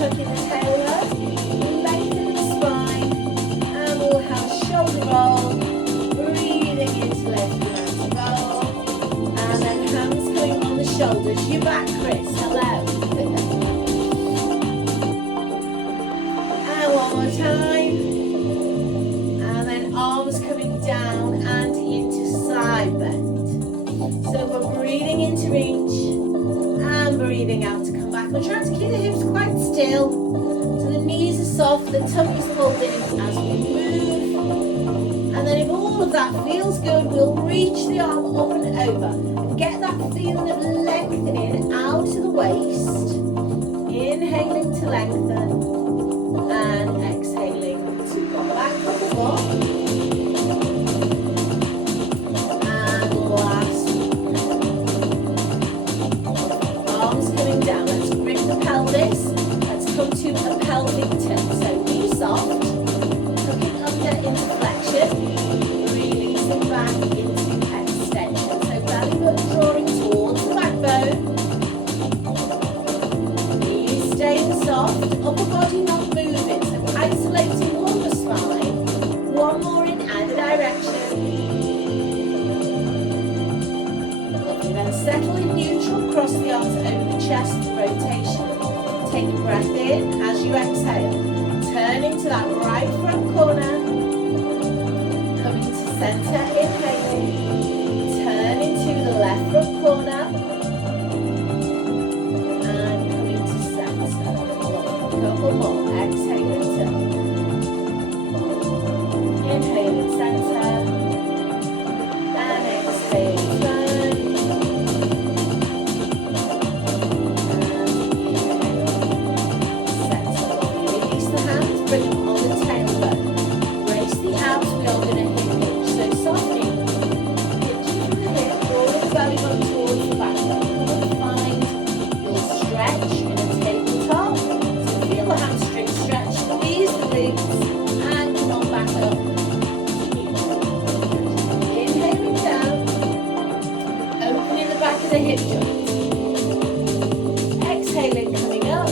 tucking the tail up, lengthening the spine, and we'll have a shoulder roll, breathing into left hand roll, and then hands going on the shoulders. You're back, Chris. Hello. And one more time. And then arms coming down and into side bend. So we're breathing in to reach and breathing out to come back. We're trying to keep the hips quite still. So the knees are soft, the tummy's pulled in as we move. And then if all of that feels good, we'll reach the arm up and over. And get that feeling of lengthening out to the waist. Inhaling to lengthen. And exhaling to come back up more. Let's come to a pelvic tilt. So knee soft, tucking under in flexion, releasing back into extension. So belly button drawing towards the backbone. Knees staying soft, upper body not moving. So isolating lumbar spine. One more in either direction. Lovely. Then settle in neutral, cross the arms over the chest, rotation. Take a breath in as you exhale. Turn into that right front corner. Coming to center, inhaling. Turn into the left front corner. And coming to center. Couple more. Exhaling, turn. Inhaling, center. And exhaling, turn. Bring them on the tailbone. Brace the abs, we are going to hip hinge. So softly, hinging from the hip, drawing the belly button towards the backbone. Come and find your stretch in a tabletop. So feel the hamstring stretch, squeeze the glutes, and come on back up. Inhaling down, opening the back of the hip joint. Exhaling, coming up.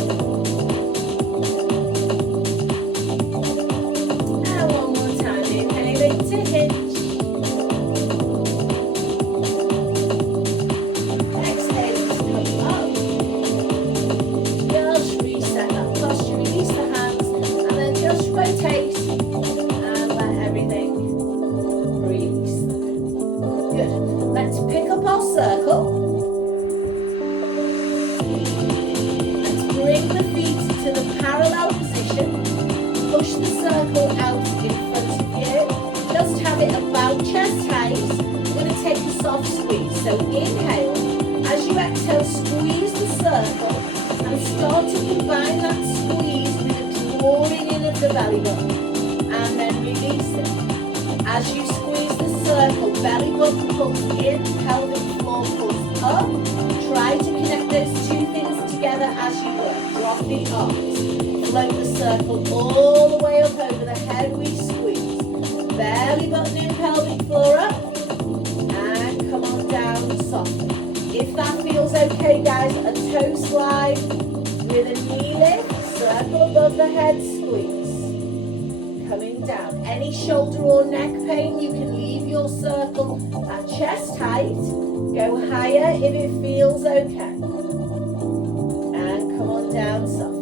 To hinge. Exhaling to come up. Just reset that posture, release the hands, and then just rotate and let everything release. Good. Let's pick up our circle. Let's bring the feet to the parallel position. Push the circle out in front of you. Just have it about chest height. We're going to take a soft squeeze. So inhale. As you exhale, squeeze the circle and start to combine that squeeze with a drawing in of the belly button. And then release it. As you squeeze the circle, belly button pulls in, pelvic floor pulls up. Try to connect those two things together as you work. Drop the arms. Float the circle all the way up over the head. We squeeze. Belly button in, pelvic floor up, and come on down softly. If that feels okay, guys, a toe slide with a knee lift, circle above the head, squeeze. Coming down. Any shoulder or neck pain, you can leave your circle at chest height. Go higher if it feels okay. And come on down softly.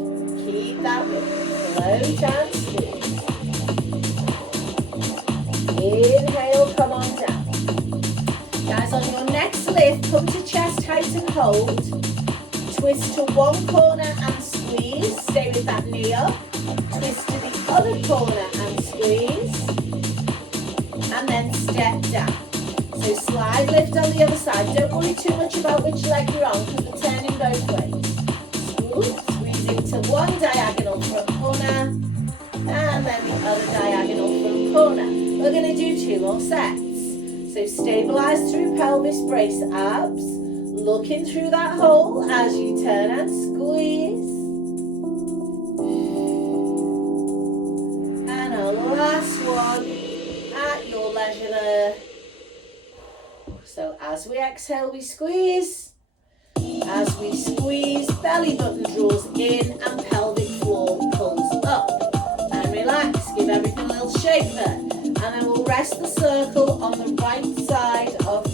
Keep that moving. Float and squeeze. Inhale, come on down. Guys, on your next lift, come to chest height and hold. Twist to one corner and squeeze. Stay with that knee up. Twist to the other corner and squeeze. And then step down. So slide lift on the other side. Don't worry too much about which leg you're on because we're turning both ways. Squeeze into one diagonal front corner. And then the other diagonal front corner. We're going to do 2 more sets. So stabilize through pelvis, brace abs. Looking through that hole as you turn and squeeze. And a last one at your leisure there. So as we exhale, we squeeze. As we squeeze, belly button draws in and pelvic give everything a little shake there. And then we'll rest the circle on the right side of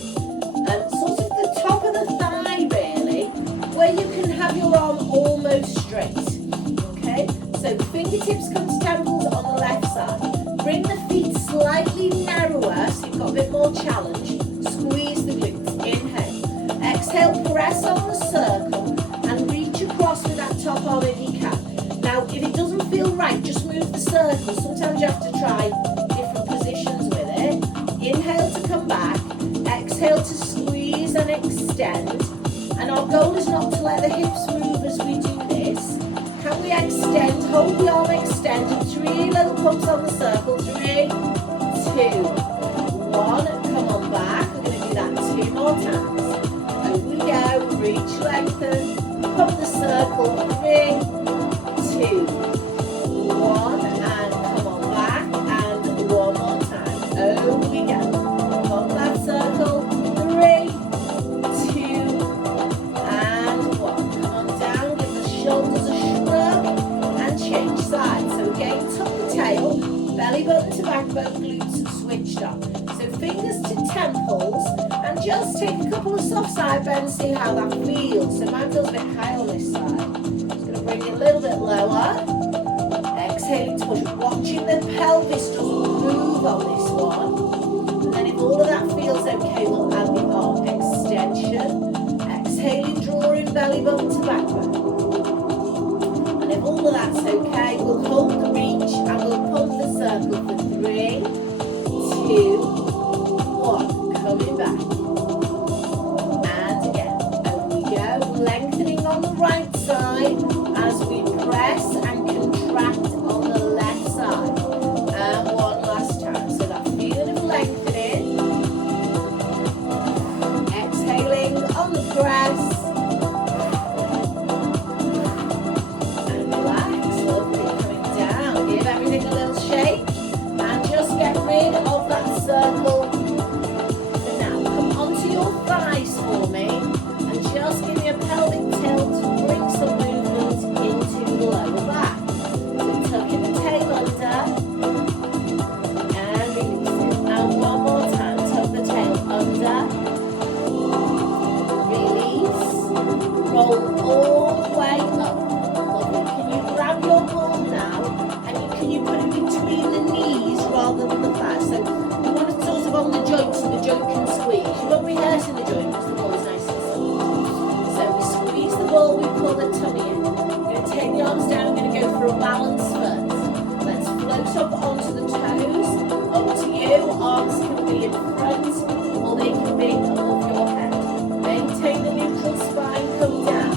sort of the top of the thigh really, where you can have your arm almost straight. Okay, so fingertips come to temples on the left side. Bring the feet slightly narrower so you've got a bit more challenge. Squeeze the glutes. Inhale. Exhale, press on the circle and reach across with that top arm if you can. Now, if it doesn't feel right, just move the circle. Sometimes you have to try different positions with it. Inhale to come back. Exhale to squeeze and extend. And our goal is not to let the hips move as we do this. Can we extend? Hold the arm extended. 3 little pumps on the circle. 3, 2, 1. Come on back. We're going to do that 2 more times. Over we go. Reach, lengthen. Pump the circle. 3, 2, 1. And come on back. And 1 more time. Over we go. Pump that circle. 3, 2, and 1. Come on down. Give the shoulders a shrug and change sides. So again, tuck the tail, belly button to backbone, glutes switched on. So fingers to temples, and just take a couple of soft side bends, see how that feels. So mine feels a bit high on this side. Just going to bring it a little bit lower. Exhaling to push, watching the pelvis doesn't move on this one. And then if all of that feels okay, we'll add the arm extension. Exhaling, drawing belly button to backbone. And if all of that's okay, we'll hold the reach and we'll pump the circle for 3, 2, 1. Coming back. And again. Over we go. Lengthening on the right side as we press and contract on the left side. And one last time. So that feeling of lengthening. Exhaling on the press. And relax. Lovely. Coming down. Give everything a little shake. And just get rid of that circle. And now come onto your thighs for me. And just give me a pelvic tilt. Bring some movement into the lower back. So tucking the tail under. And release it. And one more time. Tuck the tail under. Release. Roll all the way up. Lovely. Can you grab your ball now? And can you put it between the knees rather than the thighs? So you want it sort of on the joint so the joint can squeeze. You're not rehearsing the joint because the ball is nice and soft. So we squeeze the ball, we pull the tummy in. We're going to take the arms down, we're going to go for a balance first. Let's float up onto the toes. Up to you. Arms can be in front or they can be above your head. Maintain the neutral spine, come down.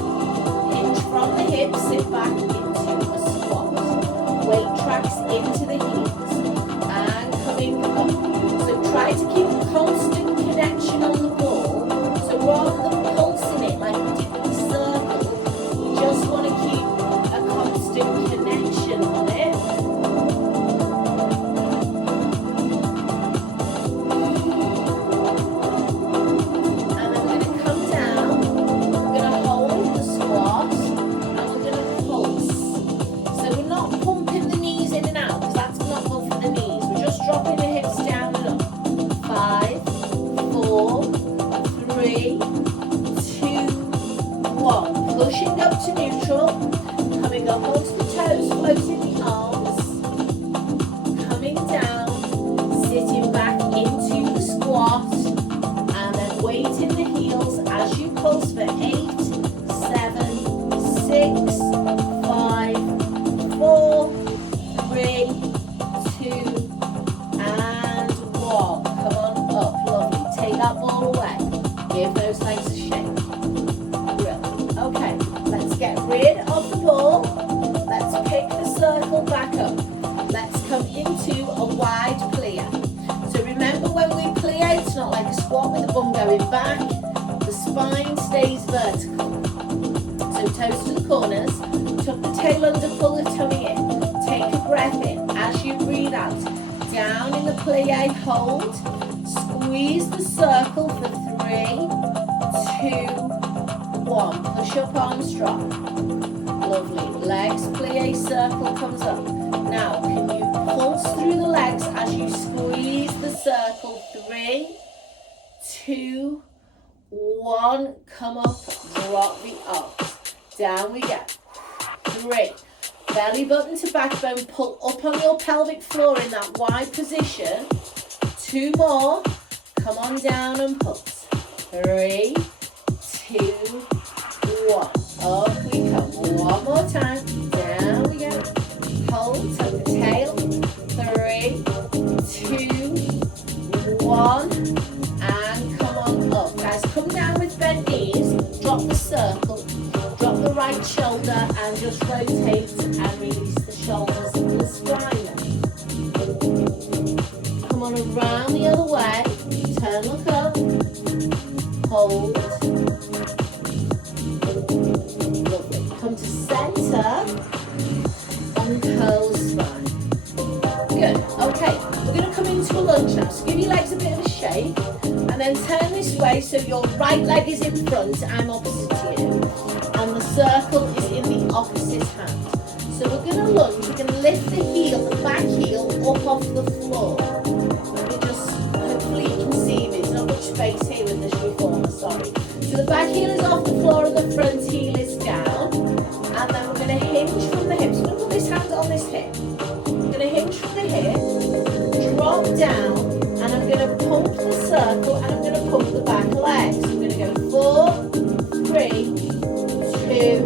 Hinge from the hips, sit back into a squat. Weight tracks into the heels. And coming up. So try to keep a constant connection on the ball. So rather than pulsing it like we did with the circle, we just want to keep a constant connection on it. And then we're going to come down, we're going to hold the squat, and we're going to pulse. So we're not pumping the knees in and out, because that's not good for the knees. We're just dropping the hips down and up. 5, 4, 3, 2, 1. Pushing up to neutral, coming up onto the toes, floating the arms, coming down, sitting back into the squat, and then weighting the heels as you pulse for 8, 7, 6, 5, 4, 3, 2, and 1. Come on up, lovely. Take that ball away. Give those legs a shake. Brilliant. Okay, let's get rid of the ball. Let's pick the circle back up. Let's come into a wide plie. So remember when we plie, it's not like a squat with the bum going back. The spine stays vertical. So toes to the corners. Tuck the tail under, pull the tummy in. Take a breath in. As you breathe out, down in the plie, hold. Squeeze the circle for 3, 2, 1. Push up, arms drop. Lovely. Legs plie, circle comes up. Now, can you pulse 3, 2, 1. Come up, drop the arms. Down we go. 3. Belly button to backbone, pull up on your pelvic floor in that wide position. 2 more. Come on down and pulse. 3, 2, 1. Up we come. One more time. Down we go. Hold, tuck the tail. 3, 2, 1. And come on up. Guys, come down with bent knees. Drop the circle. Drop the right shoulder and just rotate and release the shoulders and the spine. Come on around the other way. Turn, look up. Hold. Lovely. Come to center and curl the spine. Good. Okay, we're going to come into a lunge now. So give your legs a bit of a shake and then turn this way so your right leg is in front. I'm opposite to you. And the circle is in the opposite hand. So we're going to lunge. We're going to lift the heel, the back heel, up off the floor. Let me just, hopefully you can see me. There's not much space here with this reformer, sorry. So the back heel is off the floor and the front heel is down. And then we're going to hinge from the hips. We're going to put this hand on this hip. We're going to hinge from the hip, drop down, and I'm going to pump the circle and I'm going to pump the back legs. So I'm going to go 4, 3, 2,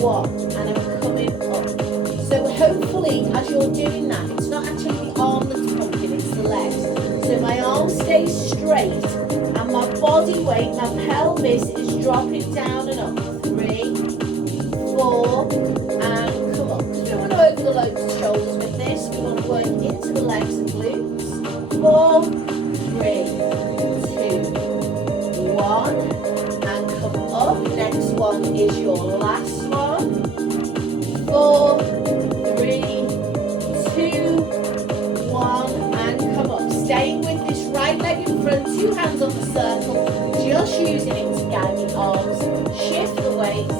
1, and I'm coming up. So hopefully as you're doing that, it's not actually the arm that's pumping, it's the legs. So my arm stays straight and my body weight, my pelvis is dropping down and up. 3, 4, and come up. Because we want to work the lower shoulders with this. We want to work into the legs and glutes. 4, 3, 2, 1. Up. Next one is your last one. 4, 3, 2, 1, and come up. Staying with this right leg in front, 2 hands on the circle, just using it to guide the arms. Shift the weight,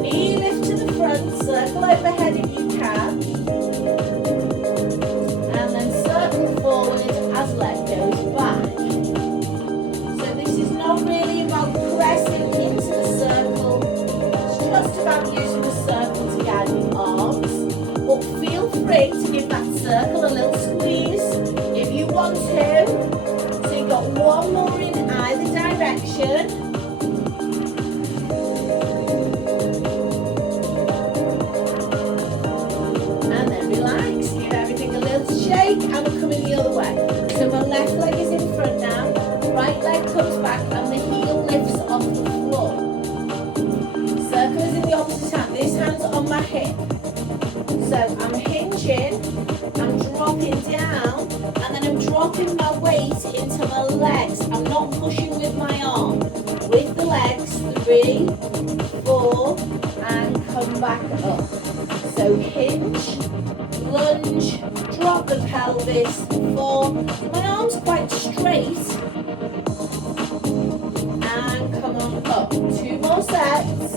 knee lift to the front, circle overhead if you can, and then circle forward as leg goes back. So this is not really about pressing into the circle, it's just about using the circle to guide the arms, but feel free to give that circle a little squeeze if you want to. So you've got 1 more in either direction. And then relax, give everything a little shake, and we're coming the other way. So my left leg is in front now, right leg comes back and the heel lifts off the floor. Circle is in the opposite hand. This hand's on my hip. So I'm hinging, I'm dropping down, and then I'm dropping my weight into my legs. I'm not pushing with my arm. With the legs, 3, 4, and come back up. So hinge, lunge, drop the pelvis, 4. My arm's quite straight. And come on up. 2 more sets.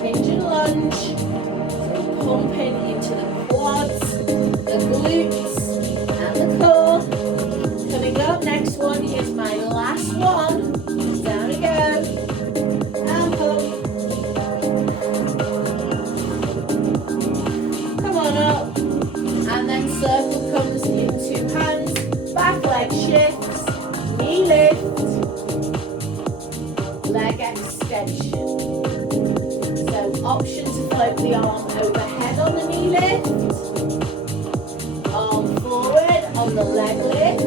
Hinge and lunge. So pumping into the quads, the glutes, and the core. Coming up, next one is my last one. Down we go. And pump. Come on up. And then circle comes in 2 hands. Back leg shifts. Knee lift. Leg extension. So option to float the arm overhead on the knee lift, arm forward on the leg lift,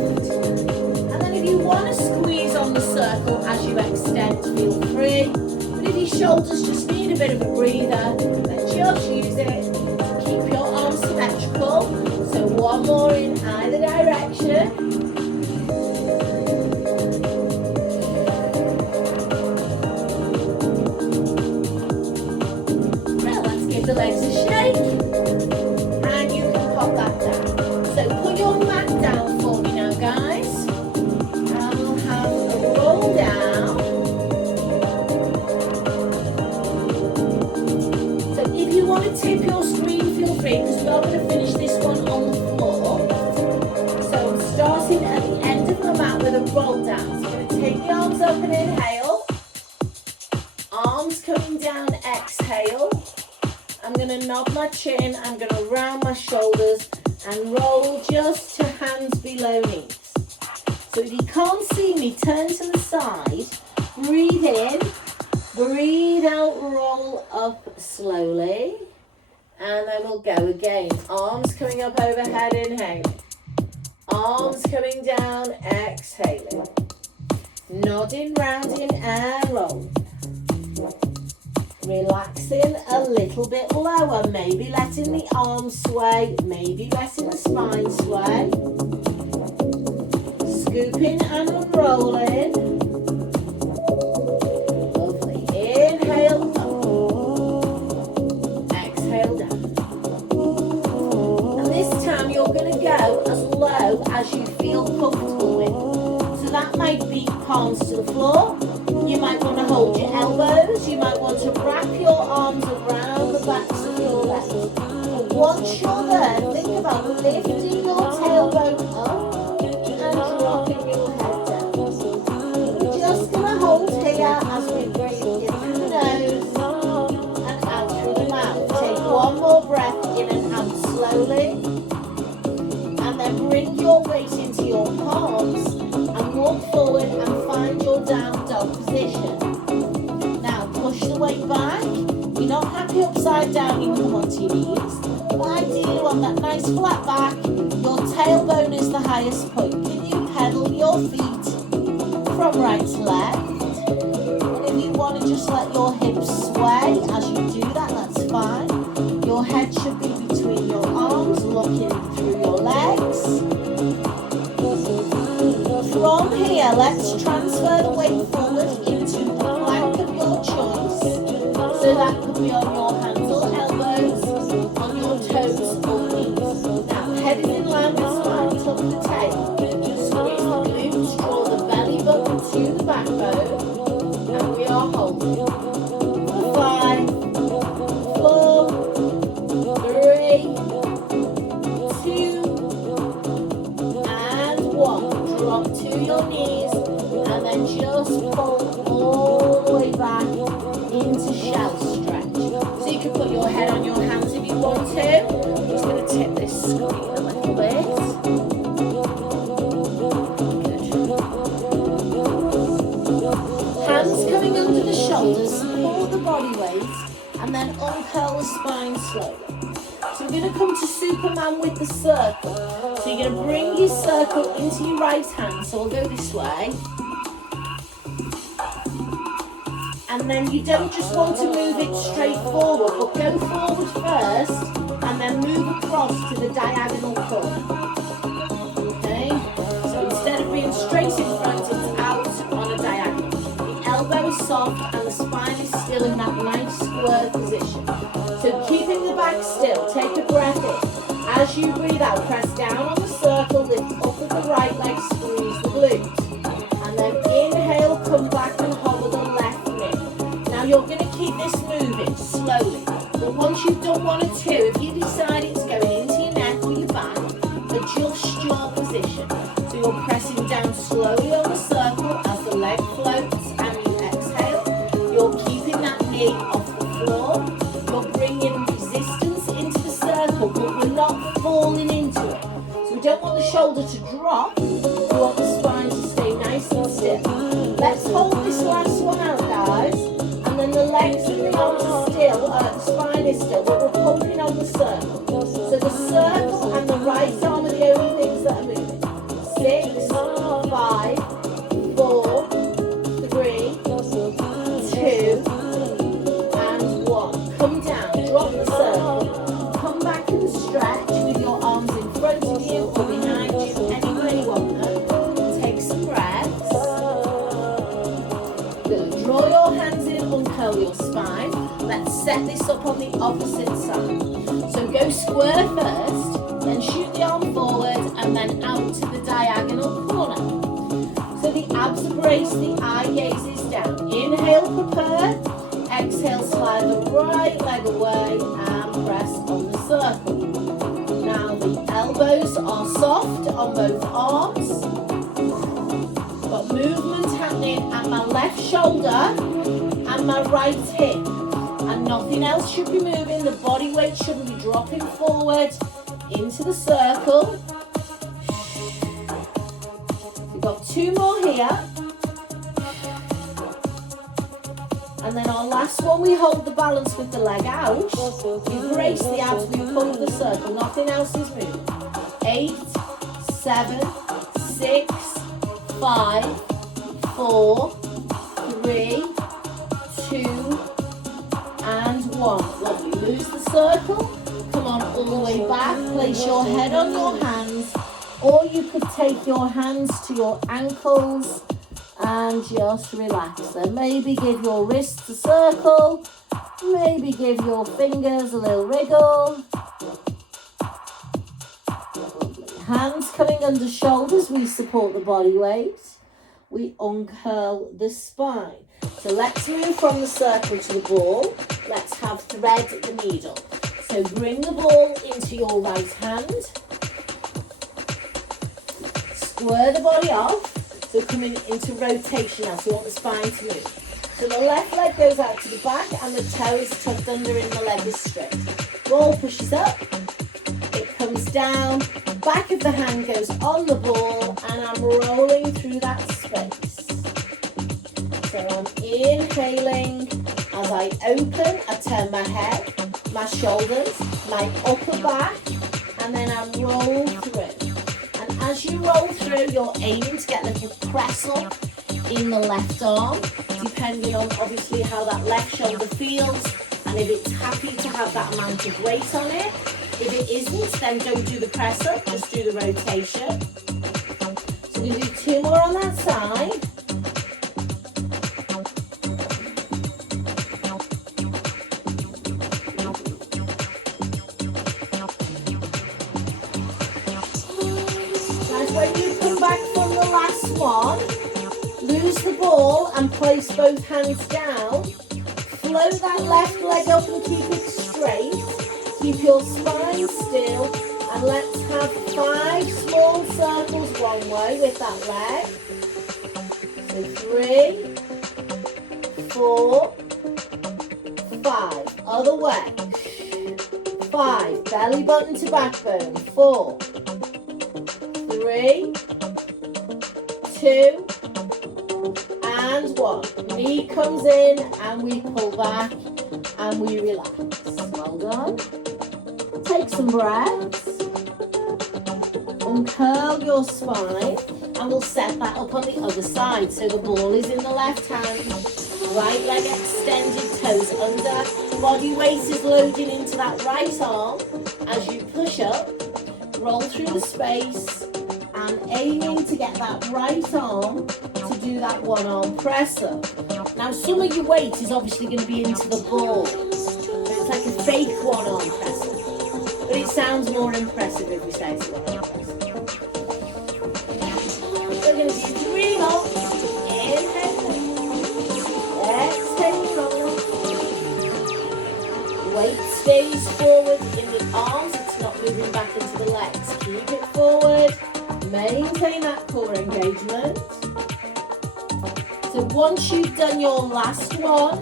and then if you want to squeeze on the circle as you extend, feel free. But if your shoulders just need a bit of a breather, then just use it to keep your arms symmetrical. So 1 more in either direction. The legs a shake, and you can pop that down. So put your mat down for me now, guys, and we'll have a roll down. So if you want to tip your arms up and inhale. Arms coming down, exhale. I'm going to nod my chin, I'm going to round my shoulders and roll just to hands below knees. So if you can't see me, turn to the side, breathe in, breathe out, roll up slowly. And then we'll go again. Arms coming up overhead, inhaling. Arms coming down, exhaling. Nodding, rounding and rolling. Relaxing a little bit lower, maybe letting the arms sway, maybe letting the spine sway. Scooping and unrolling. Lovely. Inhale up. Exhale down. And this time you're going to go as low as you feel comfortable with. So that might be palms to the floor. You might want to hold your elbows. You might want to wrap your arms around the backs of your legs. But once you're there, think about lifting your tailbone up and dropping your head down. We're just going to hold here as we breathe in through the nose and out through the mouth. Take one more breath in and out slowly. And then bring your weight into your palms and walk forward and find your down dog position. Now push the weight back. You're not happy upside down, you come onto your knees. But ideally on that nice flat back, your tailbone is the highest point. Can you pedal your feet from right to left? And if you want to just let your hips sway as you do that, that's fine. Your head should be between your arms, looking through your legs. From here, let's transfer the weight forward into the plank of your choice. So that could be on your hands or elbows, on your toes or knees. Now, head is in line with spine, tuck the tail. Squeeze the glutes, draw the belly button to the backbone, and we are holding. 5, 4, 3, 2, and 1. Drop to your knees and then just pull all the way back into shell stretch. So you can put your head on your hands if you want to. I'm just going to tip this screen a little bit. Good. Hands coming under the shoulders, support the body weight and then uncurl the spine slowly. So we're going to come to Superman with the circle. So you're going to bring your circle into your right hand. So we'll go this way. And then you don't just want to move it straight forward, but go forward first and then move across to the diagonal corner. Okay? So instead of being straight in front, it's out on a diagonal. The elbow is soft and the spine is still in that nice square position. So keeping the back still, take a breath in. As you breathe out, press down on the circle, lift up with the right leg, squeeze the glutes. And then inhale, come back and hover the left knee. Now you're going to keep this moving slowly. But once you've done 1 or 2, if you decide it's going into your neck or your back, adjust your position. So you're pressing down slowly on the circle as the leg floats and you exhale. You're keeping that knee off the floor. You're bringing resistance into the circle, but we're not falling into it. So we don't want the shoulder to drop. We want the spine to stay nice and still. Let's hold this last one out, guys. And then the legs and the arms are still, the spine is still, but we're pumping on the circle. So the circle and the right arm are the only things that are moving. 6, 5, 4, 3, 2, and 1. Come down, drop the circle. Come back and stretch with your arms in front of you or behind you, anywhere you want them. Take some breaths. Good. Draw your hands in, uncurl your spine. Let's set this up on the opposite side. So go square first, then shoot the arm forward and then out to the diagonal corner. So the abs are braced, the eye gaze is down. Inhale, prepare. Exhale, slide the right leg away and press on the circle. Now the elbows are soft on both arms. But got movement happening at my left shoulder and my right hip. And nothing else should be moving. The body weight shouldn't be dropping forward into the circle. We've got 2 more here. And then our last one, we hold the balance with the leg out. We brace the abs, we pull the circle. Nothing else is moving. 8, 7, 6, 5, 4, 3, 2, and 1. Lovely. Lose the circle. Come on all the way back. Place your head on your hands, or you could take your hands to your ankles and just relax them. Maybe give your wrists a circle. Maybe give your fingers a little wriggle. Hands coming under shoulders. We support the body weight. We uncurl the spine. So let's move from the circle to the ball. Let's have thread the needle. So bring the ball into your right hand. Square the body off. So coming into rotation now, so you want the spine to move. So the left leg goes out to the back and the toe is tucked under and the leg is straight. Ball pushes up, it comes down, back of the hand goes on the ball and I'm rolling through that space. So I'm inhaling, as I open, I turn my head, my shoulders, my upper back, and then I roll through. As you roll through, you're aiming to get a little press up in the left arm, depending on obviously how that left shoulder feels and if it's happy to have that amount of weight on it. If it isn't, then don't do the press up, just do the rotation. So we're going to do 2 more on that side. When you come back from the last one, lose the ball and place both hands down. Float that left leg up and keep it straight. Keep your spine still. And let's have 5 small circles one way with that leg. So 3, 4, 5. Other way. 5. Belly button to backbone. 4. 3, 2, and 1. Knee comes in and we pull back and we relax. Well done. Take some breaths. Uncurl your spine and we'll set that up on the other side. So the ball is in the left hand, right leg extended, toes under. Body weight is loading into that right arm as you push up. Roll through the space and aiming to get that right arm to do that one arm press up. Now some of your weight is obviously going to be into the ball. So it's like a fake one arm press up. But it sounds more impressive if we say it's one arm press up. So we're going to do 3 more. Inhale. Exhale. Weight stays forward in the arms. It's not moving back into the legs. Keep it forward. Maintain that core engagement. So once you've done your last one,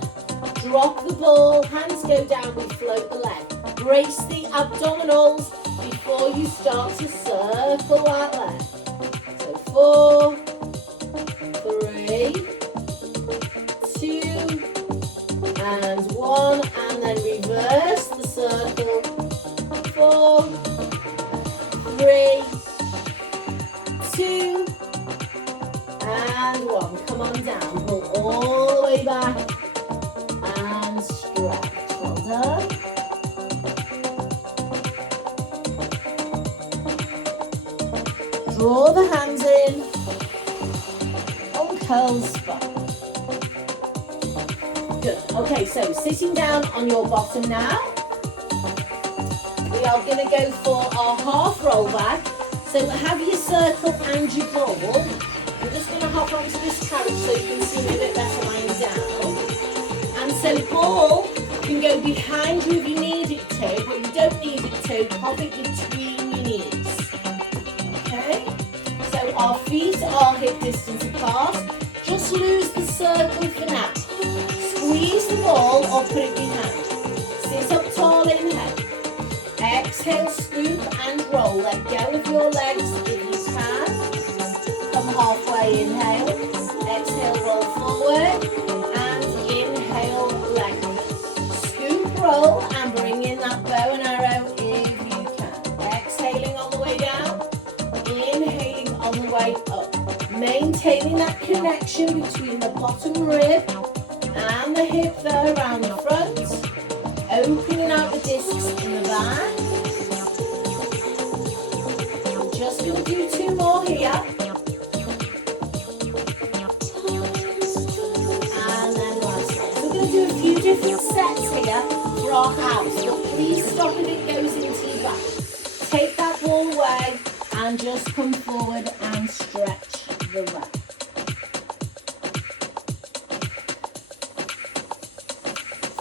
drop the ball, hands go down, we float the leg. Brace the abdominals before you start to circle that leg. So 4, 3, 2, and 1, and then reverse the circle. 4, 3, 2, and 1. Come on down. Pull all the way back and stretch. Well done. Draw the hands in. Uncurl the spine. Good. Okay, so sitting down on your bottom now. We are going to go for our half roll back. So have your circle and your ball. I'm just going to hop onto this couch so you can see me a bit better lying down. And so ball can go behind you if you need it to, but you don't need it to. Pop it between your knees. Okay? So Our feet are hip distance apart. Just lose the circle for now. Squeeze the ball or put it behind. Sit up tall, inhale. Exhale, scoop and roll. Let go of your legs if you can. Come halfway, inhale. Exhale, roll forward. And inhale, lengthen. Scoop, roll, and bring in that bow and arrow if you can. Exhaling on the way down. Inhaling on the way up. Maintaining that connection between the bottom rib and the hip there around the front. Opening out the discs in the back. I'm just going to do 2 more here. And then last one. So we're going to do a few different sets here for our abs, but please stop if it goes into your back. Take that ball away and just come forward and stretch the back.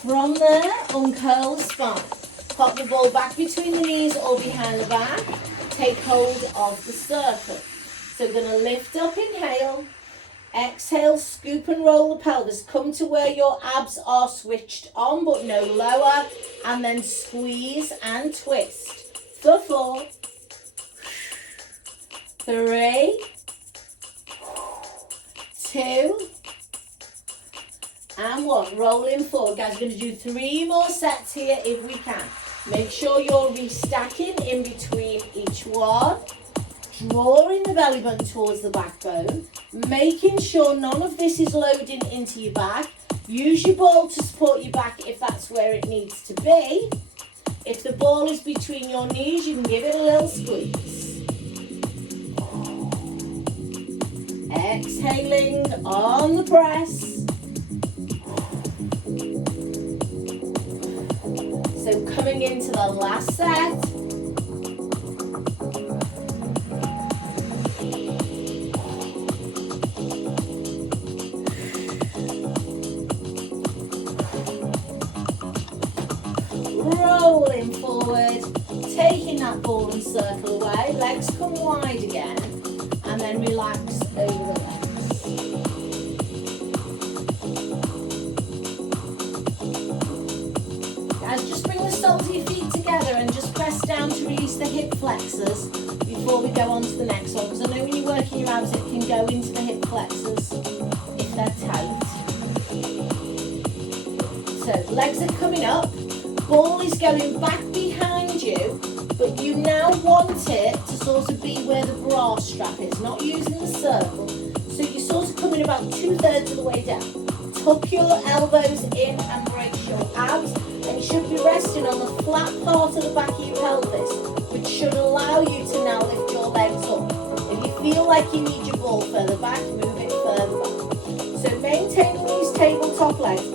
From there, uncurl the spine. Pop the ball back between the knees or behind the back. Take hold of the circle. So we're going to lift up, inhale. Exhale, scoop and roll the pelvis. Come to where your abs are switched on, but no lower. And then squeeze and twist. For 4, 3, 2, and 1. Rolling forward. Guys, we're going to do 3 more sets here if we can. Make sure you're restacking in between each one. Drawing the belly button towards the backbone. Making sure none of this is loading into your back. Use your ball to support your back if that's where it needs to be. If the ball is between your knees, you can give it a little squeeze. Exhaling on the press. So coming into the last set. Rolling forward, taking that ball and circle away. Legs come wide again, and then relax over the legs. Guys, just bring the soles of your feet together and just press down to release the hip flexors before we go on to the next one. Because I know when you're working your abs, it can go into the hip flexors if they're tight. So legs are coming up. Ball is going back behind you, but you now want it to sort of be where the bra strap is, not using the circle. So you're sort of coming about 2/3 of the way down. Tuck your elbows in and brace your abs, and you should be resting on the flat part of the back of your pelvis, which should allow you to now lift your legs up. If you feel like you need your ball further back, move it further back. So maintaining these tabletop legs.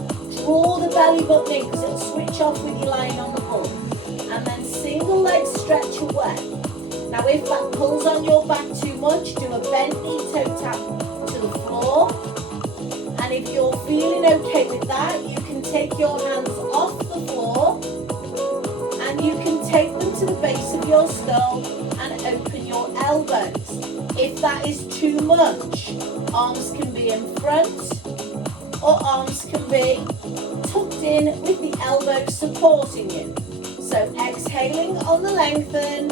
Draw the belly button in because it'll switch off with you lying on the floor. And then single leg stretch away. Now if that pulls on your back too much, do a bent knee toe tap to the floor. And if you're feeling okay with that, you can take your hands off the floor and you can take them to the base of your skull and open your elbows. If that is too much, arms can be in front or arms can be tucked in with the elbows supporting you. So exhaling on the lengthen.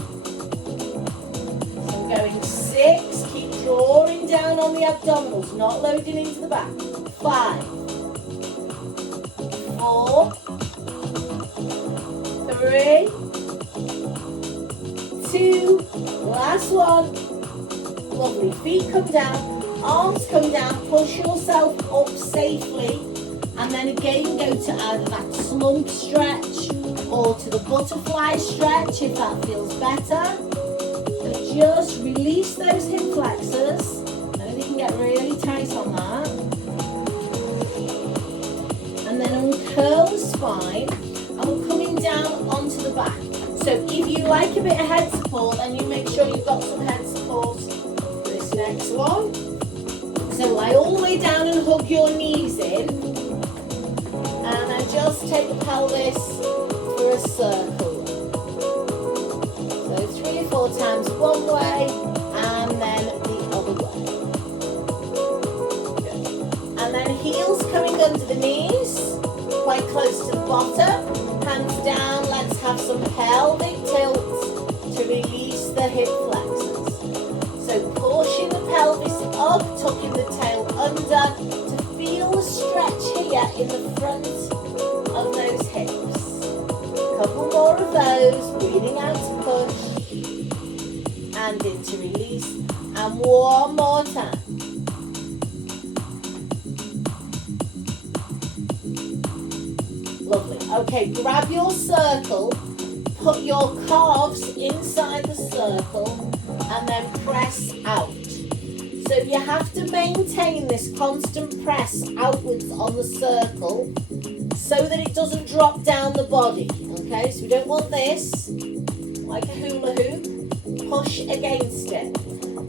So I'm going 6, keep drawing down on the abdominals, not loading into the back. 5, 4, 3, 2, last one. Lovely, feet come down. Arms come down, push yourself up safely, and then again go to either that slump stretch or to the butterfly stretch if that feels better. But just release those hip flexors. I know they can get really tight on that. And then uncurl the spine, and we're coming down onto the back. So if you like a bit of head support, then you make sure you've got some head support for this next one. So lie all the way down and hug your knees in. And then just take the pelvis for a circle. So 3 or 4 times one way and then the other under the knees, quite close to the bottom. Hands down, let's have some pelvic tilt to release the hip flexors. So pushing the pelvis up, tucking the tail under to feel the stretch here in the front of those hips. Couple more of those, breathing out to push and into release, and one more time. Lovely. Okay, grab your circle, put your calves inside the circle and then press out. So you have to maintain this constant press outwards on the circle so that it doesn't drop down the body. Okay, so we don't want this, like a hula hoop, push against it.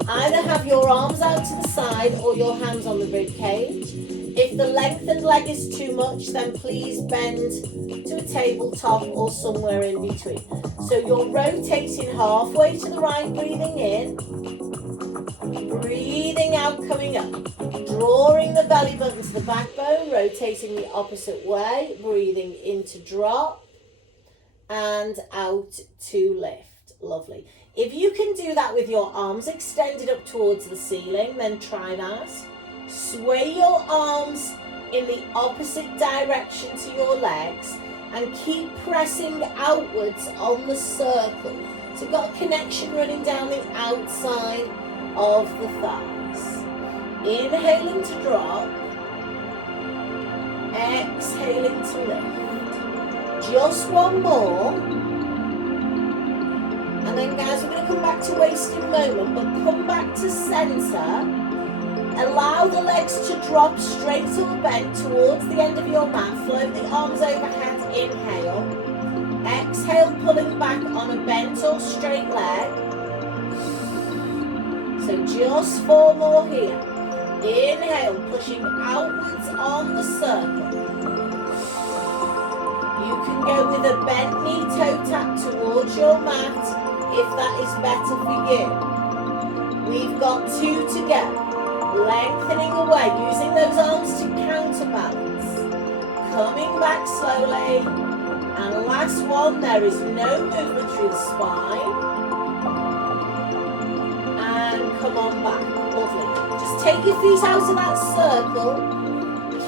Either have your arms out to the side or your hands on the rib cage. If the lengthened leg is too much, then please bend to a tabletop or somewhere in between. So you're rotating halfway to the right, breathing in, breathing out, coming up, drawing the belly button to the backbone, rotating the opposite way, breathing in to drop and out to lift. Lovely. If you can do that with your arms extended up towards the ceiling, then try that. Sway your arms in the opposite direction to your legs and keep pressing outwards on the circle. So you've got a connection running down the outside of the thighs. Inhaling to drop, exhaling to lift. Just one more. And then guys, we're going to come back to waist in a moment, but come back to centre. Allow the legs to drop straight or bent towards the end of your mat. Float the arms overhead, inhale. Exhale, pulling back on a bent or straight leg. So just 4 more here. Inhale, pushing outwards on the circle. You can go with a bent knee toe tap towards your mat if that is better for you. We've got 2 to go. Lengthening away, using those arms to counterbalance. Coming back slowly. And last one, there is no movement through the spine. And come on back. Lovely. Just take your feet out of that circle.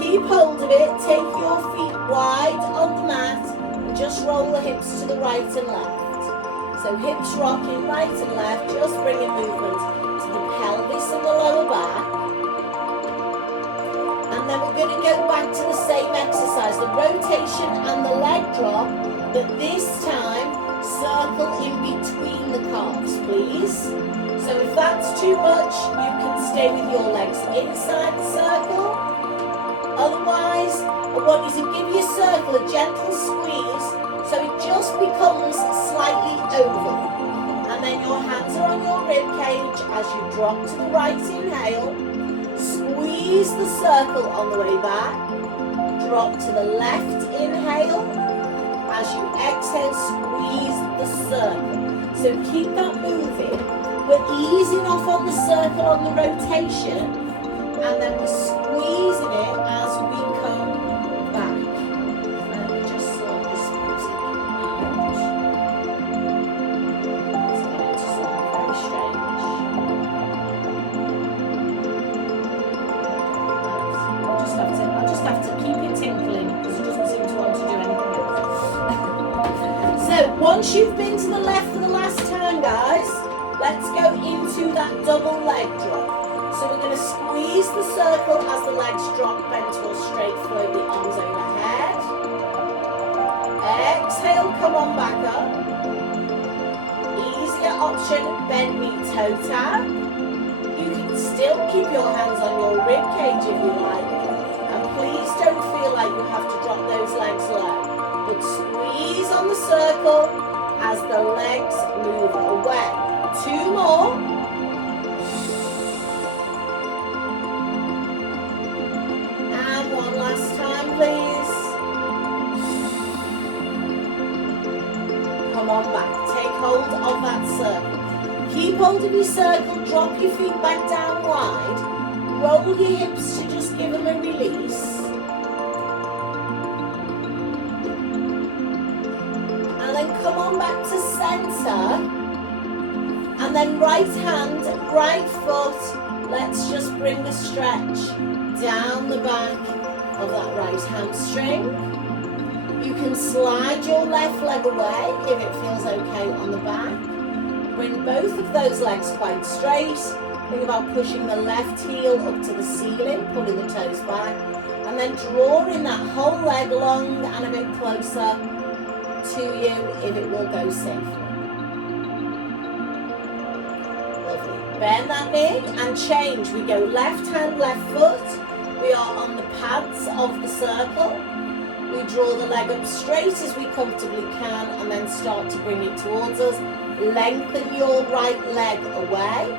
Keep hold of it. Take your feet wide on the mat. And just roll the hips to the right and left. So hips rocking right and left. Just bringing movement to the pelvis and the lower back. And then we're going to go back to the same exercise, the rotation and the leg drop, but this time circle in between the calves, please. So if that's too much, you can stay with your legs inside the circle. Otherwise, I want you to give your circle a gentle squeeze so it just becomes slightly oval. And then your hands are on your rib cage as you drop to the right, inhale. Squeeze the circle on the way back. Drop to the left, inhale. As you exhale, squeeze the circle. So keep that moving. We're easing off on the circle on the rotation, and then we're squeezing it as we come back. Let me just sort this music out. It's going to sound very strange. I'll just have to keep it tinkling because it doesn't seem to want to do anything else. So once you've been to the left for the last time, guys, let's go into that double leg drop. So we're going to squeeze the circle as the legs drop, bent or straight, float the arms overhead. Exhale, come on back up. Easier option, bend knee toe tap. You can still keep your hands on your rib cage if you like. And please don't feel like you have to drop those legs low. But squeeze on the circle as the legs move away. 2 more. And one last time, please. Come on back. Take hold of that circle. Keep hold of your circle. Drop your feet back down wide. Roll your hips to just give them a release. right hand, right foot, let's just bring a stretch down the back of that right hamstring. You can slide your left leg away if it feels okay on the back. Bring both of those legs quite straight. Think about pushing the left heel up to the ceiling, pulling the toes back, and then drawing that whole leg long and a bit closer to you if it will go safely. Lovely. Bend that knee and change. We go left hand, left foot. We are on the pads of the circle. We draw the leg up straight as we comfortably can and then start to bring it towards us. Lengthen your right leg away.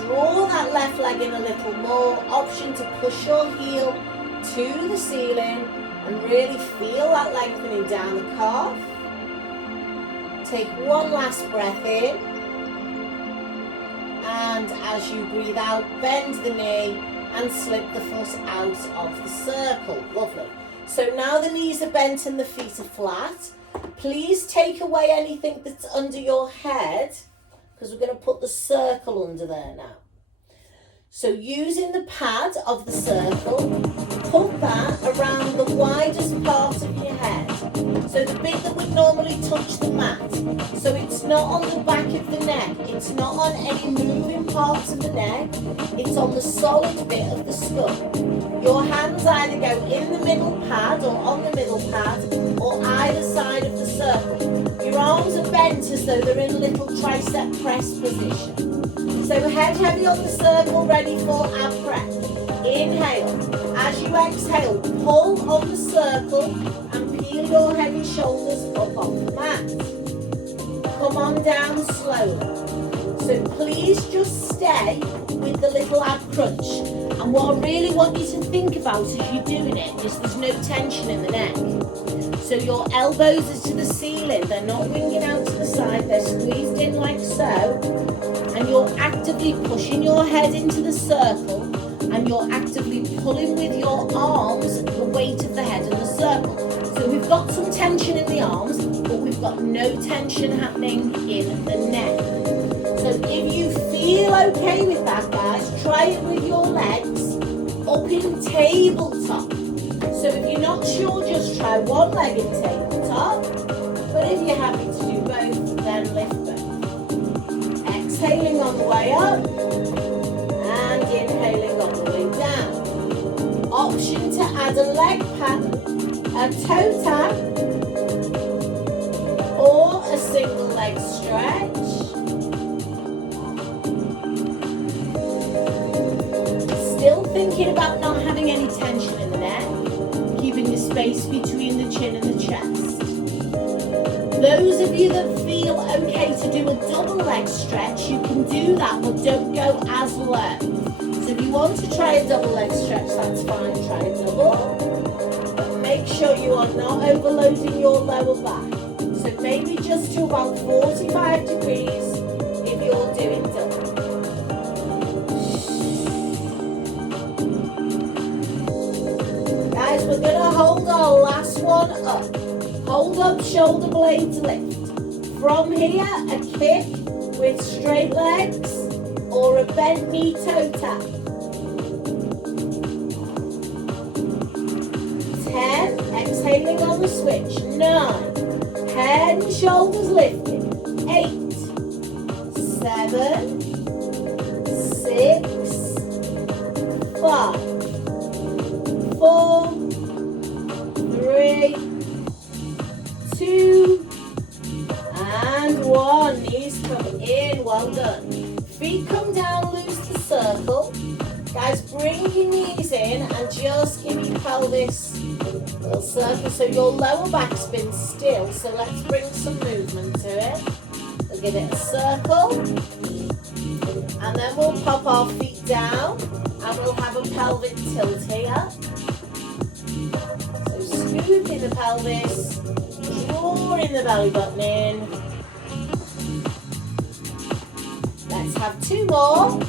Draw that left leg in a little more. Option to push your heel to the ceiling and really feel that lengthening down the calf. Take one last breath in. And as you breathe out, bend the knee and slip the foot out of the circle. Lovely. So now the knees are bent and the feet are flat. Please take away anything that's under your head because we're going to put the circle under there now. So using the pad of the circle, put that around the widest part of your head. So the bit that would normally touch the mat. So it's not on the back of the neck. It's not on any moving parts of the neck. It's on the solid bit of the skull. Your hands either go in the middle pad or on the middle pad or either side of the circle. Your arms are bent as though they're in a little tricep press position. So head heavy on the circle, ready for ab press. Inhale. As you exhale, pull on the circle and peel your head and shoulders up off the mat. Come on down slowly. So please just stay with the little ab crunch. And what I really want you to think about as you're doing it is there's no tension in the neck. So your elbows are to the ceiling. They're not winging out to the side. They're squeezed in like so. And you're actively pushing your head into the circle and you're actively pulling with your arms the weight of the head in the circle. So we've got some tension in the arms, but we've got no tension happening in the neck. So if you feel okay with that, guys, try it with your legs up in tabletop. So if you're not sure, just try one leg in tabletop. But if you're happy to do both, then lift both. Exhaling on the way up and inhaling on the way down. Option to add a leg pattern, a toe tap, or a single leg stretch. Still thinking about not having any tension in the neck, keeping the space between the chin and the chest. Those of you that feel okay to do a double leg stretch, you can do that, but don't go as low. So if you want to try a double leg stretch, that's fine, try a double. But make sure you are not overloading your lower back. So maybe just to about 45 degrees if you're doing double. Guys, we're going to hold our last one up. Hold up, shoulder blades lift. From here, a kick with straight legs or a bent knee toe tap. 10, exhaling on the switch. 9, head and shoulders lifted. 8, 7, 6, 5, 4, 3, 2, and 1. Knees come in, well done. Feet come down, loose the circle. Guys, bring your knees in and just give your pelvis a little circle so your lower back's been still. So let's bring some movement to it. We'll give it a circle. And then we'll pop our feet down and we'll have a pelvic tilt here. So smoothing the pelvis, drawing the belly button in. Let's have 2 more.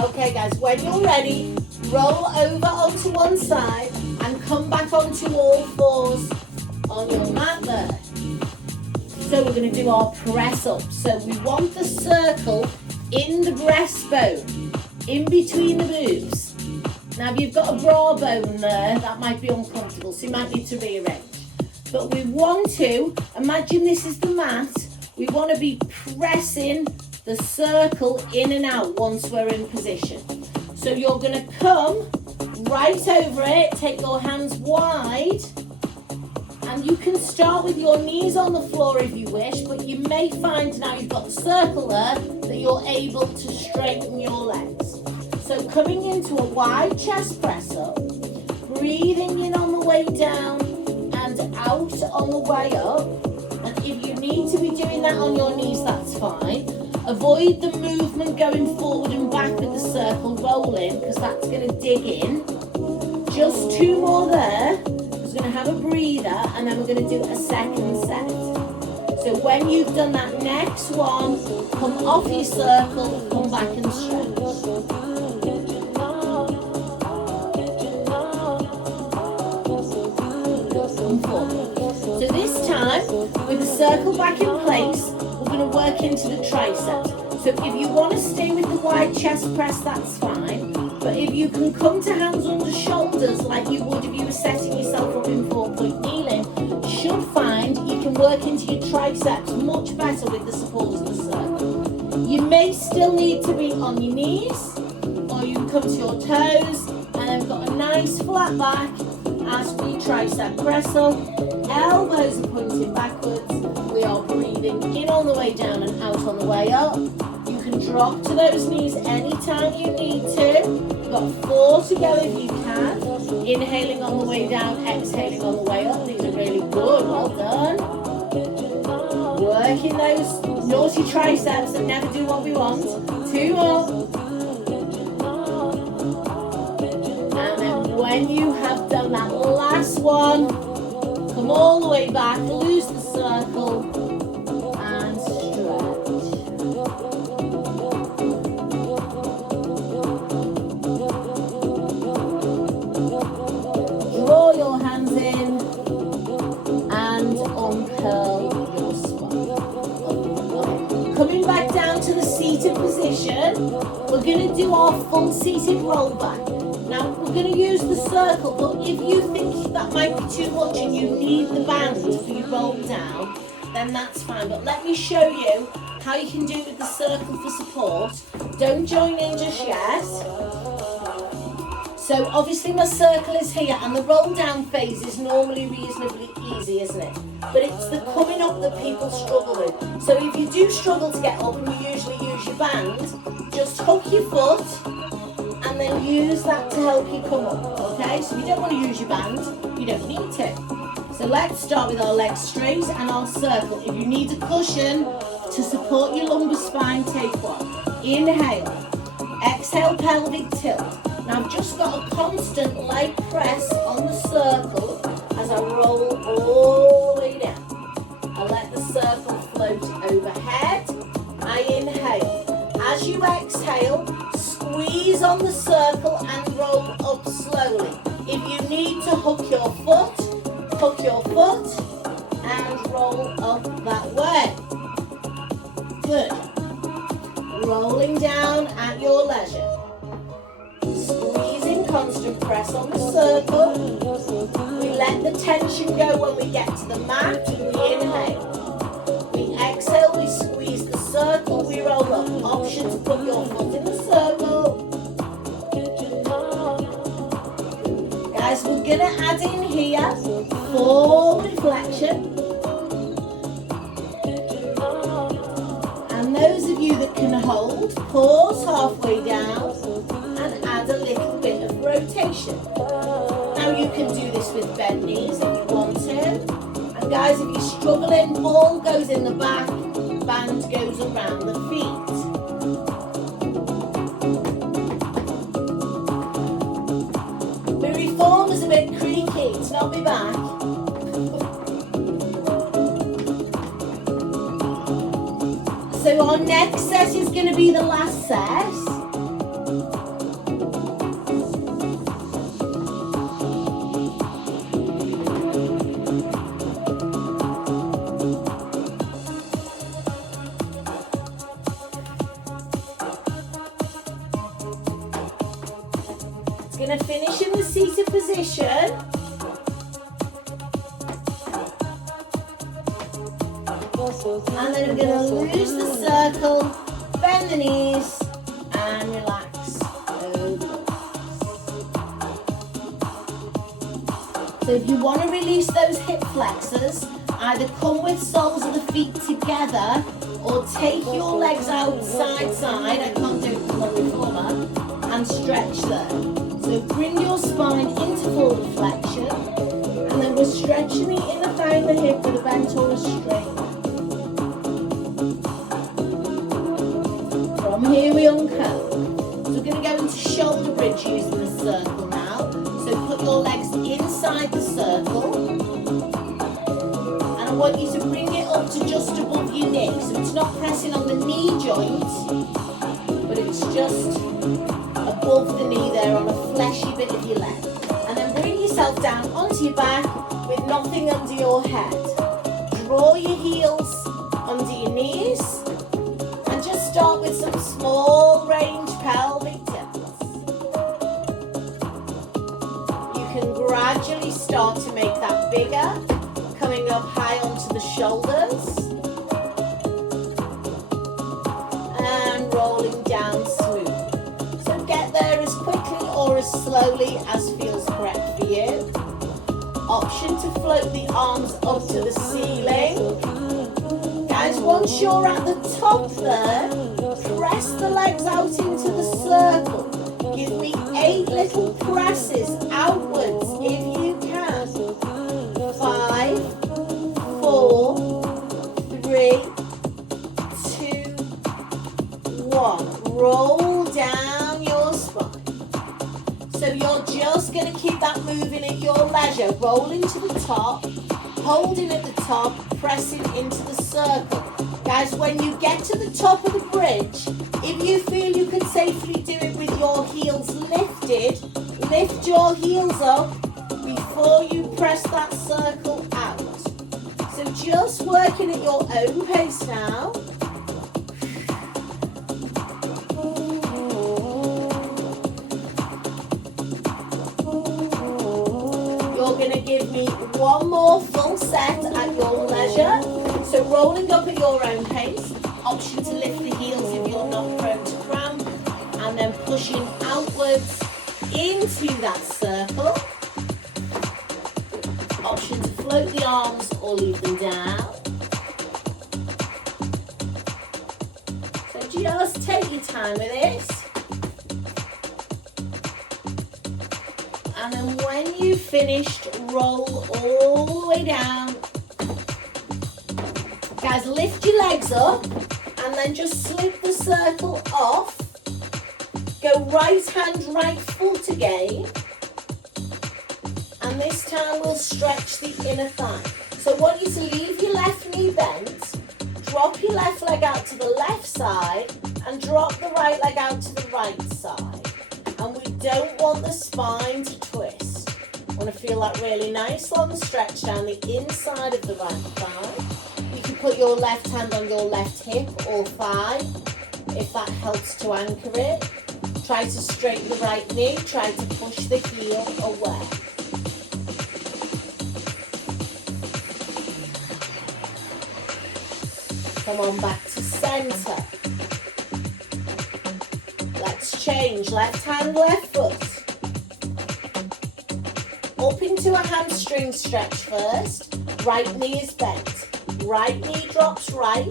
Okay guys, when you're ready, roll over onto one side and come back onto all fours on your mat there. So we're going to do our press up. So we want the circle in the breastbone, in between the boobs. Now if you've got a bra bone there, that might be uncomfortable, so you might need to rearrange. But we want to, imagine this is the mat, we want to be pressing the circle in and out once we're in position. So you're going to come right over it, take your hands wide, and you can start with your knees on the floor if you wish, but you may find now you've got the circle there that you're able to straighten your legs. So coming into a wide chest press up, breathing in on the way down and out on the way up. And if you need to be doing that on your knees, that's fine. Avoid the movement going forward and back with the circle rolling, because that's going to dig in. Just 2 more there. We're going to have a breather and then we're going to do a second set. So when you've done that next one, come off your circle, come back and stretch. Come forward. So this time, with the circle back in place, we're going to work into the triceps. So if you want to stay with the wide chest press, that's fine. But if you can come to hands under shoulders like you would if you were setting yourself up in 4-point kneeling, you should find you can work into your triceps much better with the support of the circle. You may still need to be on your knees, or you can come to your toes, and then we've got a nice flat back as we tricep press up. Elbows are pointing backwards. We are breathing in on the way down and out on the way up. You can drop to those knees anytime you need to. You've got 4 to go if you can. Inhaling on the way down, exhaling on the way up. These are really good. Well done. Working those naughty triceps that never do what we want. 2 more. And then when you have done that last one, come all the way back, lose the circle, and stretch. Draw your hands in and uncurl your spine. Coming back down to the seated position, we're going to do our full seated roll back. Now we're going to use the circle, but if you think that might be too much and you need the band for your roll down, then that's fine. But let me show you how you can do it with the circle for support. Don't join in just yet. So obviously my circle is here, and the roll down phase is normally reasonably easy, isn't it? But it's the coming up that people struggle with. So if you do struggle to get up and you usually use your band, just hook your foot and then use that to help you come up, okay? So if you don't want to use your band, you don't need to. So let's start with our legs straight and our circle. If you need a cushion to support your lumbar spine, take one. Inhale. Exhale, pelvic tilt. Now I've just got a constant leg press on the circle as I roll all the way down. I let the circle float overhead. I inhale. As you exhale, squeeze on the circle and roll up slowly. If you need to hook your foot and roll up that way. Good. Rolling down at your leisure. Squeezing, constant press on the circle. We let the tension go when we get to the mat. We inhale. We exhale, we squeeze the circle, we roll up. Option to put your foot in the circle. Guys, we're going to add in here forward flexion. And those of you that can hold, pause halfway down and add a little bit of rotation. Now you can do this with bent knees if you want to. And guys, if you're struggling, ball goes in the back, band goes around the feet. My reform is a bit creaky, it's not my back. So our next set is going to be the last set. Going to finish in the seated position. And then I'm going to lose the circle, bend the knees, and relax over. So if you want to release those hip flexors, either come with soles of the feet together or take your legs out side side, I can't do it for the reformer, and stretch them. So bring your spine into forward flexion, and then we're stretching the inner thigh and the hip with a bent or a straight. From here we uncurl. So we're going to go into shoulder bridge using the circle now. So put your legs inside the circle. And I want you to bring it up to just above your knee. So it's not pressing on the knee joint, but it's just above the knee there on a fleshy bit of your leg. And then bring yourself down onto your back with nothing under your head. Draw your heels under your knees. Start with some small range pelvic tilts. You can gradually start to make that bigger, coming up high onto the shoulders and rolling down smooth. So get there as quickly or as slowly as feels correct for you. Option to float the arms up to the ceiling. Guys, once you're at the top there, press the legs out into the circle. Give me 8 little presses outwards if you can. 5, 4, 3, 2, 1. Roll down your spine. So you're just going to keep that moving at your leisure. Rolling to the top, holding at the top, pressing into the circle. Guys, when you get to the top of the bridge, if you feel you can safely do it with your heels lifted, lift your heels up before you press that circle out. So just working at your own pace now. You're going to give me one more full set at your leisure. So rolling up at your own pace, option to lift the heels if you're not prone to cramp, and then pushing outwards into that circle. Option to float the arms or leave them down. So just take your time with this. And then when you've finished, roll all the way down. Guys, lift your legs up and then just slip the circle off. Go right hand, right foot again. And this time we'll stretch the inner thigh. So I want you to leave your left knee bent, drop your left leg out to the left side and drop the right leg out to the right side. And we don't want the spine to twist. I want to feel that really nice long stretch down the inside of the right thigh. You can put your left hand on your left hip or thigh if that helps to anchor it. Try to straighten the right knee, try to push the heel away. Come on back to centre. Let's change, left hand, left foot. Up into a hamstring stretch first, right knee is bent. Right knee drops right,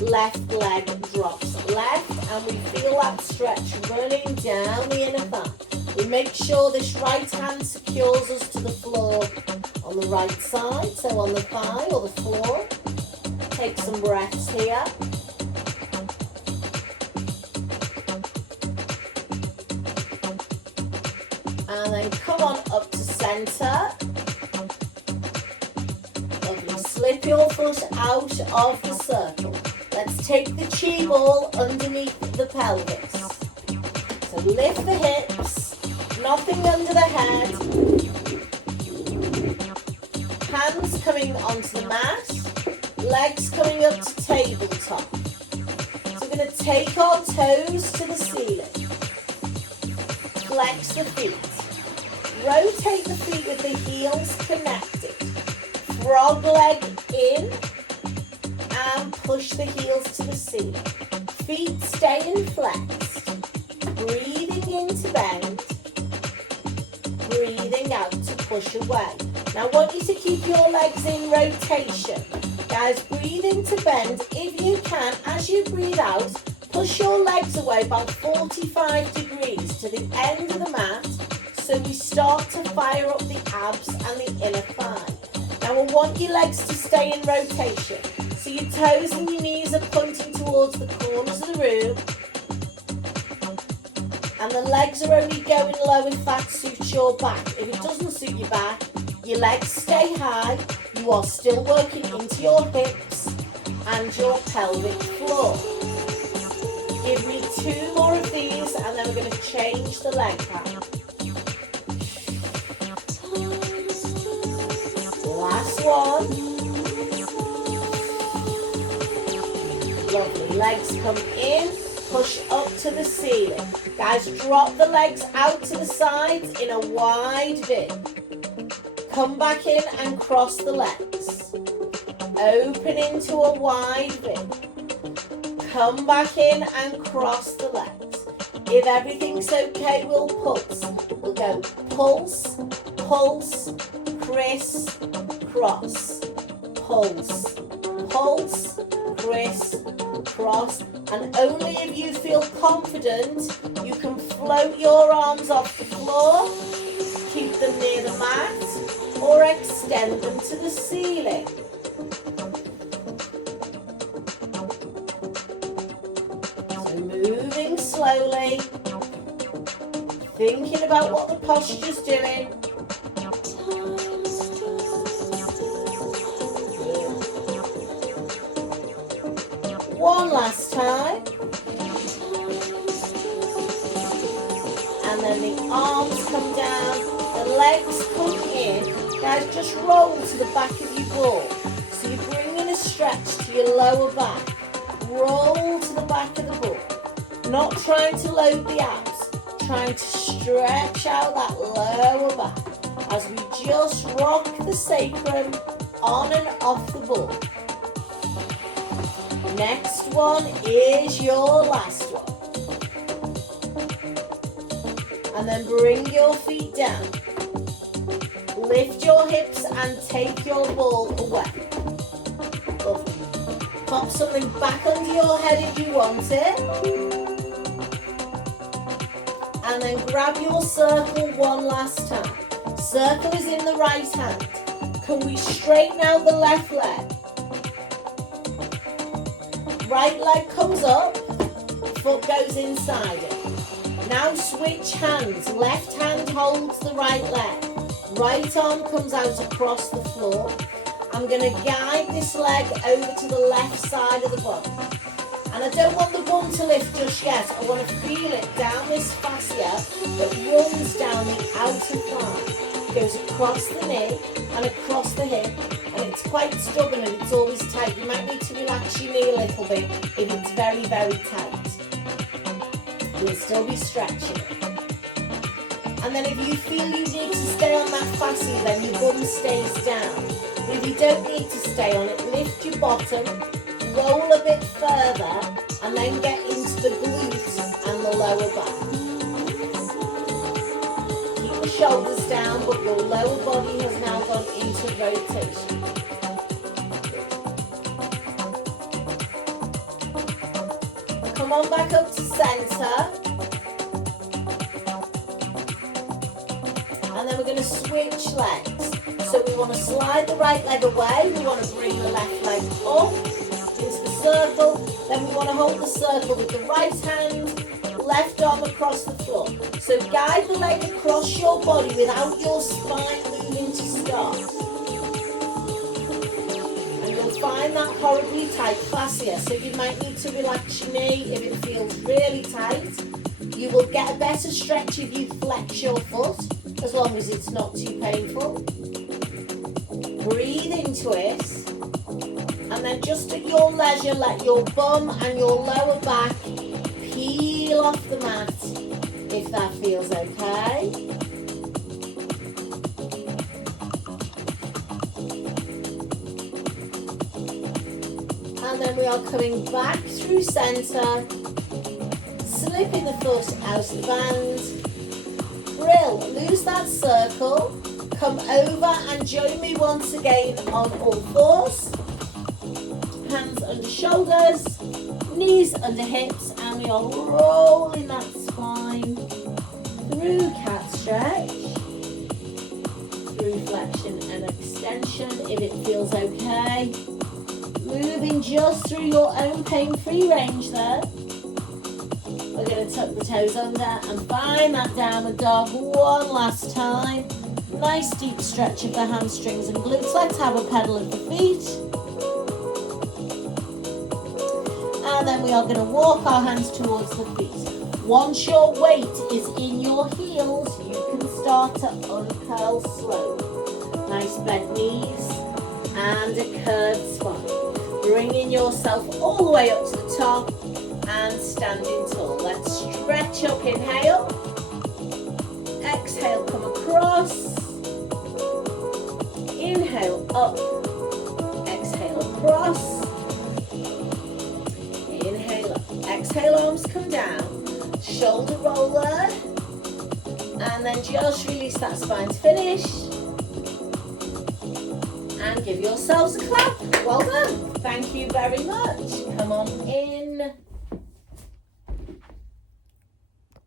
left leg drops left, and we feel that stretch running down the inner thigh. We make sure this right hand secures us to the floor on the right side, so on the thigh or the floor. Take some breaths here. And then come on up to centre. Slip your foot out of the circle. Let's take the chi ball underneath the pelvis. So lift the hips, nothing under the head. Hands coming onto the mat, legs coming up to tabletop. So we're going to take our toes to the ceiling. Flex the feet. Rotate the feet with the heels connected. Frog leg in and push the heels to the ceiling. Feet staying flexed. Breathing in to bend. Breathing out to push away. Now I want you to keep your legs in rotation. Guys, breathe in to bend. If you can, as you breathe out, push your legs away about 45 degrees to the end of the mat so we start to fire up the abs and the inner thigh. Now I want your legs to stay in rotation. So your toes and your knees are pointing towards the corners of the room. And the legs are only going low if that suits your back. If it doesn't suit your back, your legs stay high. You are still working into your hips and your pelvic floor. Give me 2 more of these and then we're going to change the leg pattern. Last one. Lovely. Legs come in, push up to the ceiling. Guys, drop the legs out to the sides in a wide V. Come back in and cross the legs. Open into a wide V. Come back in and cross the legs. If everything's okay, we'll pulse. We'll go pulse, pulse, criss, cross. Pulse, pulse, criss, cross. And only if you feel confident, you can float your arms off the floor, keep them near the mat, or extend them to the ceiling. So moving slowly, thinking about what the posture's doing. One last time. And then the arms come down, the legs come in. Guys, just roll to the back of your ball. So you're bringing a stretch to your lower back. Roll to the back of the ball. Not trying to load the abs, trying to stretch out that lower back as we just rock the sacrum on and off the ball. Next one is your last one. And then bring your feet down. Lift your hips and take your ball away. Lovely. Pop something back under your head if you want it. And then grab your circle one last time. Circle is in the right hand. Can we straighten out the left leg? Right leg comes up, foot goes inside it. Now switch hands. Left hand holds the right leg. Right arm comes out across the floor. I'm going to guide this leg over to the left side of the body. And I don't want the bum to lift just yet. I want to feel it down this fascia that runs down the outer thigh. Goes across the knee and across the hip. And it's quite stubborn and it's always tight. You might need to relax your knee a little bit if it's very, very tight. You'll still be stretching it. And then if you feel you need to stay on that fascia, then your bum stays down. But if you don't need to stay on it, lift your bottom, roll a bit further, and then get into the glutes and the lower back. Keep the shoulders down, but your lower body has now gone into rotation. Come on back up to centre. And then we're going to switch legs. So we want to slide the right leg away. We want to bring the left leg up into the circle. Then we want to hold the circle with the right hand, left arm across the floor. So guide the leg across your body without your spine moving to start. And you'll find that horribly tight fascia. So you might need to relax your knee if it feels really tight. You will get a better stretch if you flex your foot, as long as it's not too painful. Breathe into it, and then just at your leisure, let your bum and your lower back peel off the mat, if that feels okay. And then we are coming back through centre, slipping the foot out of the band. Brill, lose that circle, come over and join me once again on all fours. Hands under shoulders, knees under hips, and we are rolling that spine through cat stretch, through flexion and extension if it feels okay. Moving just through your own pain-free range there. We're going to tuck the toes under and find that downward dog one last time. Nice deep stretch of the hamstrings and glutes. Let's have a pedal of the feet. And then we are going to walk our hands towards the feet. Once your weight is in your heels, you can start to uncurl slow. Nice bent knees and a curved spine. Bringing yourself all the way up to the top and standing tall. Let's stretch up, inhale. Exhale, come across. Inhale, up. Exhale, across. Inhale, up. Exhale, arms come down. Shoulder roller. And then just release that spine to finish. And give yourselves a clap. Well done. Thank you very much. Come on in.